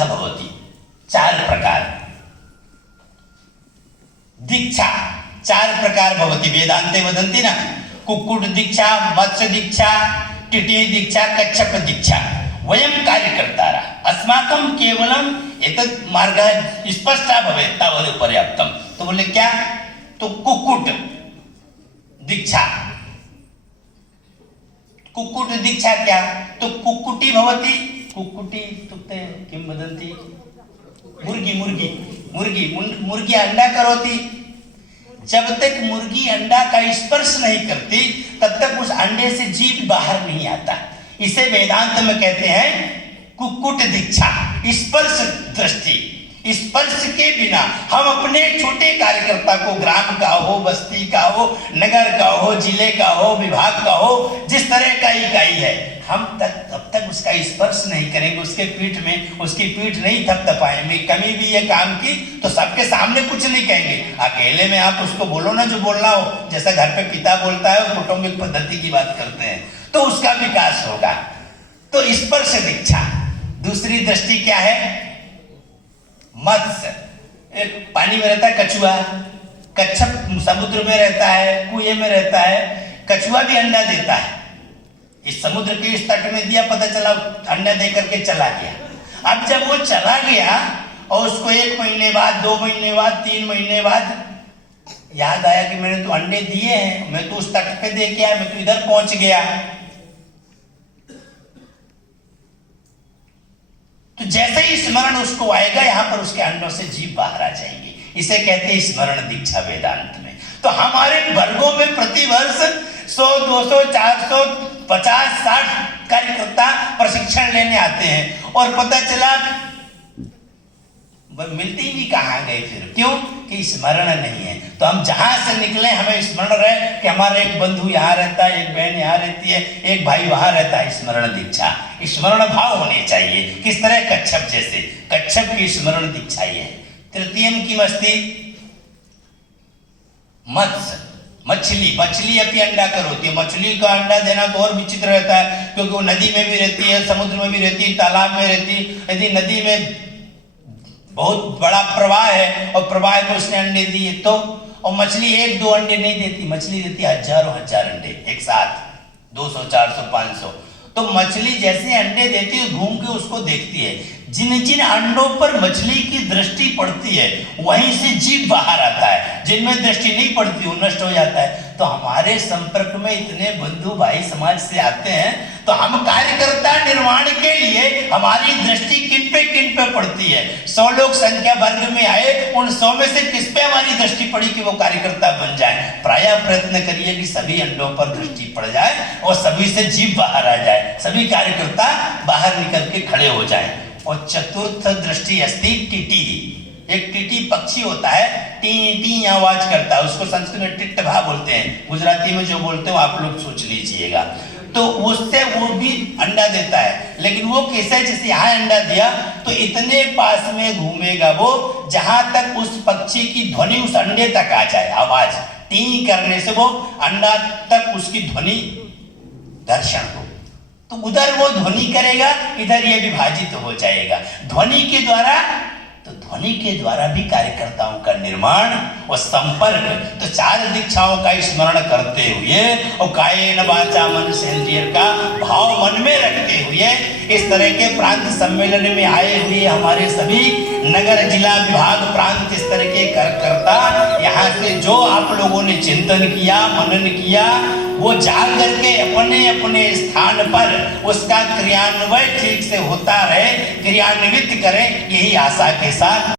चतुर्विधः भवति, 4 प्रकार। दीक्षा 4 प्रकार भवति, वेदान्ते वदन्ति न, कुक्कुट दीक्षा, मत्स्य दीक्षा, टिटि दीक्षा, कच्छप दीक्षा। वयं कार्यकर्तारः, अस्माकं केवलम् एतत् मार्गः स्पष्टः भवेत् तावदेव पर्याप्तं। तो बोले क्या? तो कुक्कुट दीक्षा, कुक्कुट दीक्षा क्या? तो कुक्कुटी भवति, कुक्कुटी इत्युक्ते किं वदन्ति? मुर्गी, मुर्गी, मुर्गी, मुर्गी अंडा करोति। जब तक मुर्गी अंडा का स्पर्श नहीं करती तब तक उस अंडे से जीव बाहर नहीं आता। इसे वेदांत में कहते हैं कुक्कुट दीक्षा, स्पर्श दृष्टि। स्पर्श के बिना हम अपने छोटे कार्यकर्ता को, ग्राम का हो, बस्ती का हो, नगर का हो, जिले का हो, विभाग का हो, जिस तरह का इकाई है, हम तब तक उसका स्पर्श नहीं करेंगे, उसके पीठ में उसकी पीठ नहीं थपथपाएंगे। कमी भी ये काम की तो सबके सामने कुछ नहीं कहेंगे, अकेले में आप उसको बोलो ना जो बोलना हो, जैसा घर पे पिता बोलता है, कौटुंबिक पद्धति की बात करते हैं, तो उसका विकास होगा। तो स्पर्श दीक्षा। दूसरी दृष्टि क्या है? मत्स्य, एक पानी में रहता है कछुआ, कच्छप समुद्र में रहता है, कुएं में रहता है। कछुआ भी अंडा देता है, इस समुद्र के इस तट में दिया, पता चला अंडा दे करके चला गया। अब जब वो चला गया और उसको 1 महीने बाद, 2 महीने बाद, 3 महीने बाद याद आया कि मैंने तो अंडे दिए हैं, मैं तो उस तट पे दे के आया, मैं तो इधर पहुंच गया। तो जैसे ही स्मरण उसको आएगा, यहां पर उसके अंडों से जीव बाहर आ जाएंगे। इसे कहते हैं स्मरण दीक्षा वेदांत में। तो हमारे वर्गों में प्रतिवर्ष 100, 200, 400, 50, 60 कार्यकर्ता प्रशिक्षण लेने आते हैं और पता चला मिलते ही कहाँ गए फिर, क्यों? कि स्मरण नहीं है। तो हम जहां से निकले हमें स्मरण रहे कि हमारा एक बंधु यहाँ रहता है, एक बहन यहाँ रहती है, एक भाई वहां रहता है। स्मरण दीक्षा, स्मरण भाव होने चाहिए। किस तरह? कच्छप जैसे, कच्छप की स्मरण दीक्षा ये है। तृतीयम की मस्ती मत्स्य, मछली, मछली अपनी अंडा करोती है। मछली का अंडा देना तो और विचित्र रहता है, क्योंकि वो नदी में भी रहती है, समुद्र में भी रहती है, तालाब में रहती है। यदि नदी में बहुत बड़ा प्रवाह है और प्रवाह में उसने अंडे दिए तो, और मछली 1-2 अंडे नहीं देती, मछली देती हजारों हजार अंडे एक साथ, 200, 400, 500। तो मछली जैसे अंडे देती है, घूम के उसको देखती है, जिन जिन अंडों पर मछली की दृष्टि पड़ती है वहीं से जीव बाहर आता है, जिनमें दृष्टि नहीं पड़ती वो नष्ट हो जाता है। तो हमारे संपर्क में इतने बंधु भाई समाज से आते हैं, तो हम कार्यकर्ता निर्माण के लिए हमारी दृष्टि किन पे पड़ती है। 100 लोग संख्या वर्ग में आए, उन 100 में से किस पे हमारी दृष्टि पड़ी कि वो कार्यकर्ता बन जाए। प्रायः प्रयत्न करिए कि सभी अंडों पर दृष्टि पड़ जाए और सभी से जीव बाहर आ जाए, सभी कार्यकर्ता बाहर निकल के खड़े हो जाए। और चतुर्थ दृष्टि अस्ति टिटी। एक टिटी पक्षी होता है, टी टी आवाज करता है, उसको संस्कृत में टिट्टभा बोलते हैं, गुजराती में जो बोलते हो आप लोग सोच लीजिएगा। तो उससे वो भी अंडा देता है, लेकिन वो कैसे? जैसे यहाँ अंडा दिया तो इतने पास में घूमेगा वो जहां तक उस पक्षी की ध्वनि उस अंडे तक आ जाए, आवाज टी करने से वो अंडा तक उसकी ध्वनि दर्शन हो, तो उधर वो ध्वनि करेगा, इधर ये विभाजित हो जाएगा ध्वनि के द्वारा। तो ध्वनि के द्वारा भी कार्यकर्ताओं का निर्माण और संपर्क। तो 4 दीक्षाओं का स्मरण करते हुए और कायेन वाचा मन से इंद्रिय का भाव मन में रखते हुए इस तरह के प्रांत सम्मेलन में आए हुए हमारे सभी नगर, जिला, विभाग, प्रांत स्तर के कार्यकर्ता, यहाँ से जो आप लोगों ने चिंतन किया, मनन किया, वो जा करके अपने अपने स्थान पर उसका क्रियान्वयन ठीक से होता रहे, क्रियान्वित करें, यही आशा के साथ